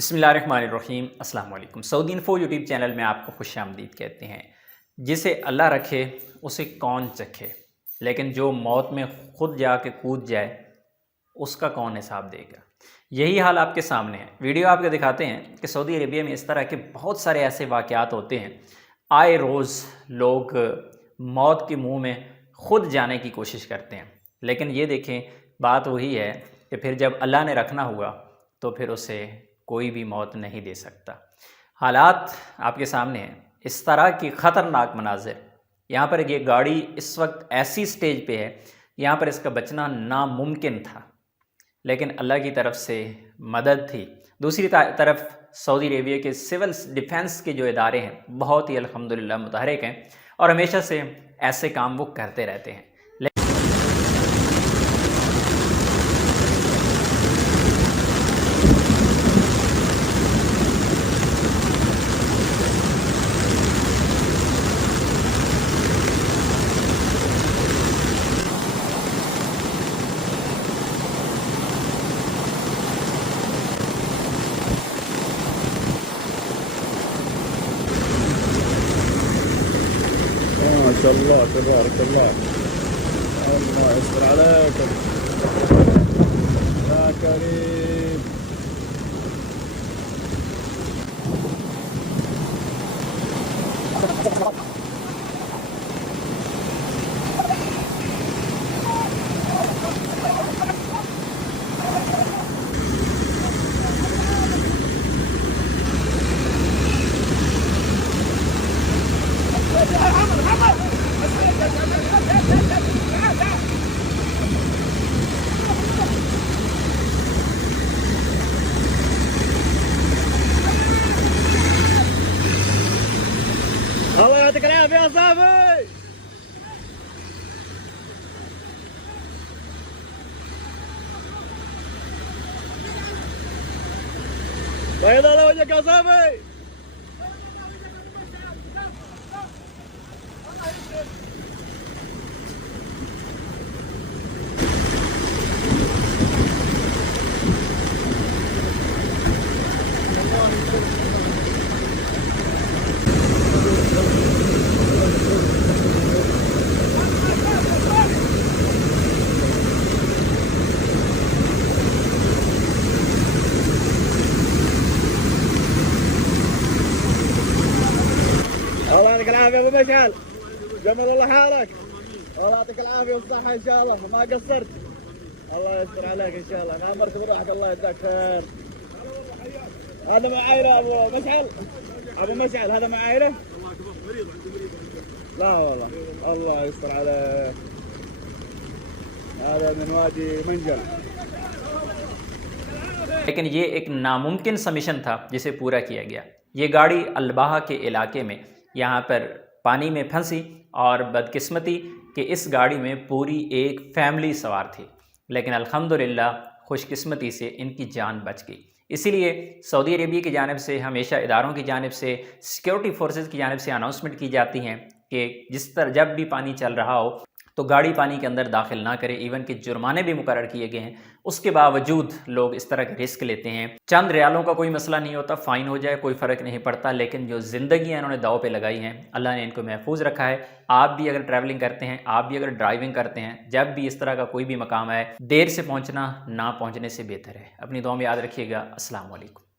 बिस्मिल्लाहिर्रहमानिर्रहीम। अस्सलाम वालेकुम। सऊदी इन्फो यूट्यूब चैनल में आपको खुश आमदीद कहते हैं। जिसे अल्लाह रखे उसे कौन चखे, लेकिन जो मौत में खुद जाके कूद जाए उसका कौन हिसाब देगा। यही हाल आपके सामने है। वीडियो आपको दिखाते हैं कि सऊदी अरेबिया में इस तरह के बहुत सारे ऐसे वाक़यात होते हैं। आए रोज़ लोग मौत के मुंह में खुद जाने की कोशिश करते हैं, लेकिन ये देखें बात वही है कि फिर जब अल्लाह ने रखना हुआ तो फिर उसे कोई भी मौत नहीं दे सकता। हालात आपके सामने हैं, इस तरह की ख़तरनाक मनाज़िर। यहाँ पर ये गाड़ी इस वक्त ऐसी स्टेज पे है, यहाँ पर इसका बचना नामुमकिन था, लेकिन अल्लाह की तरफ से मदद थी। दूसरी तरफ सऊदी अरेबिया के सिविल डिफेंस के जो इदारे हैं बहुत ही अल्हम्दुलिल्लाह मुतहरिक हैं और हमेशा से ऐसे काम वो करते रहते हैं। ما شاء الله تبارك الله. الله يستر عليكم يا كريم. الله يعطيك العافية يا صاحبي. بيض على وجهك يا صاحبي. الله يعطيك العافية يا ابو مشعل، جمل الله حالك. الله يعطيك العافية والصحة ان شاء الله، ما قصرت. الله يستر عليك ان شاء الله، ما امرت بروحك. الله يجزاك خير. هذا معايرة ابو مشعل، ابو مشعل هذا معايرة. لا والله الله يستر عليك. هذا من وادي منجل. लेकिन ये एक नामुमकिन सा मिशन था जिसे पूरा किया गया। ये गाड़ी अल्बाहा के इलाके में यहाँ पर पानी में फंसी और बदकिस्मती कि इस गाड़ी में पूरी एक फैमिली सवार थी, लेकिन अल्हम्दुलिल्लाह खुशकिस्मती से इनकी जान बच गई। इसीलिए सऊदी अरेबिया की जानिब से हमेशा इदारों की जानिब से, सिक्योरिटी फोर्सेस की जानिब से अनाउंसमेंट की जाती हैं कि जिस तरह जब भी पानी चल रहा हो तो गाड़ी पानी के अंदर दाखिल ना करे। इवन कि जुर्माने भी मुकर्रर किए गए हैं, उसके बावजूद लोग इस तरह के रिस्क लेते हैं। चंद रियालों का कोई मसला नहीं होता, फ़ाइन हो जाए कोई फ़र्क नहीं पड़ता, लेकिन जो ज़िंदगी इन्होंने दाव पे लगाई हैं अल्लाह ने इनको महफूज रखा है। आप भी अगर ट्रैवलिंग करते हैं, आप भी अगर ड्राइविंग करते हैं, जब भी इस तरह का कोई भी मकाम है, देर से पहुँचना ना पहुँचने से बेहतर है। अपनी दुआ में याद रखिएगा। अस्सलाम वालेकुम।